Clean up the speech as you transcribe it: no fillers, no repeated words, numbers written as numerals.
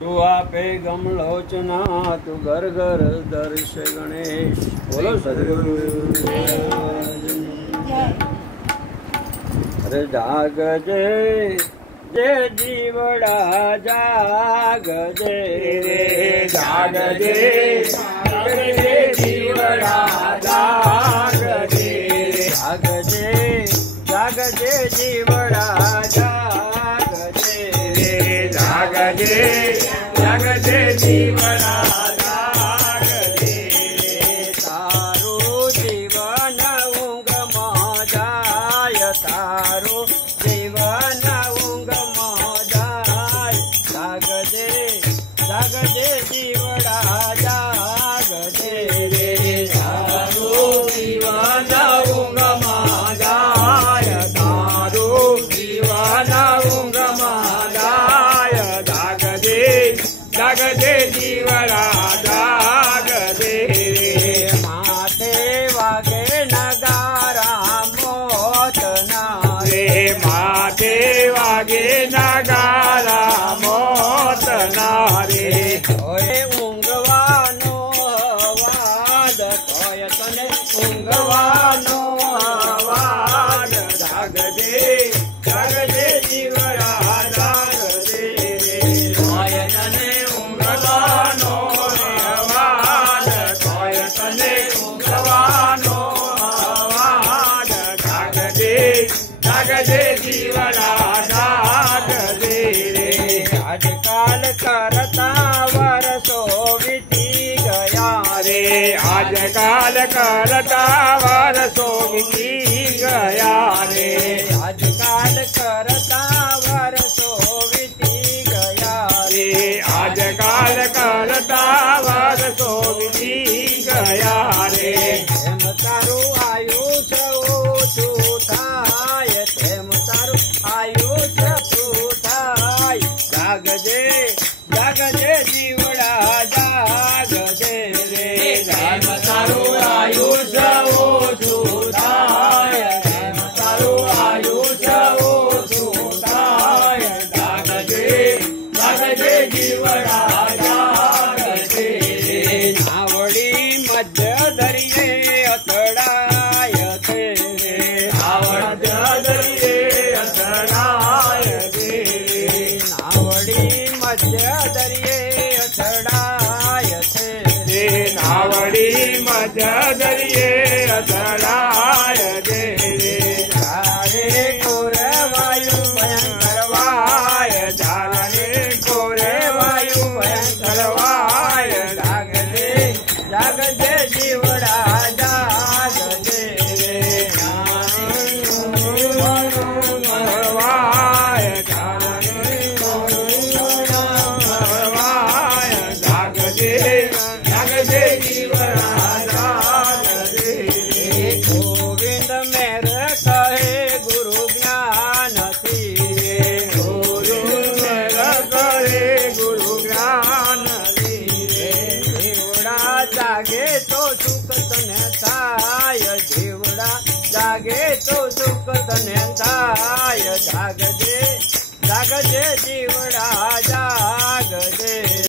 तू आपे गमलोचना तू घर घर दर्श गणेश। बोलो सदगुरु। अरे जागजे जे जीवड़ा जागजे रे जागजे जागजे जीवड़ा जागजे जागजे जागजे जीवड़ा जागजे रे जागजे जागजे जीवड़ा जागजे तारो जीवन ऊंग में जाय तारो जीवन ऊंग में जाय जागजे जागजे जीवड़ा जागजे रे तारो जीवन ऊंग में जाय तारो जीवन ऊंग में जाय जागजे जागजे जीवड़ा जागजे माथे वागे नगारा मोत ना रे माथे वागे नगारा मोत ना रे ओए ऊंघवानो वाद तोय तने ऊंघवानो वाद जागजे जागजे जीवड़ा जागजे तोय तने ऊंघवानो वाद तोय तने ऊंघवानो वाद जागजे जागजे जीवड़ा जागजे आजकाल करता वर्षो बीती गया रे आजकाल करता वर्षो बीती गया रे आजकाल करता वर्षो बीती गया रे आजकाल करता वर्षो बीती गया रे एम तारू आयुष ओछું થાય તેમ તારું આયુષ થાય जागजे जागजे जीवड़ा जागजे रे तेम तारू आयुष ओछું થાય तेम तारू आयुष ओछું થાય जागजे जागजे जीवड़ा जागजे नावड़ी मध्य दरिये अतड़ाय थे नावड़ दरिये अतड़ाय थे नावड़ी मध्य दरिये अतड़ाय थे नावड़ी मध्य दरिये अतड़ाय थे जाने कोरे वायु भयंकर वाय जाने कोरे वायु भयंकर वाय जागजे जागजे जीवड़ा जागजे वाय जागजे जागजे जीवड़ा जागजे गोविंद मेर कहे गुरु ज्ञान थी गुरु मेर कहे गुरु ज्ञान थी जीवड़ा जागे तो सुख तने थाय जीवड़ा जागे तो सुख तने थाय जागजे जागजे जीवड़ा जागजे।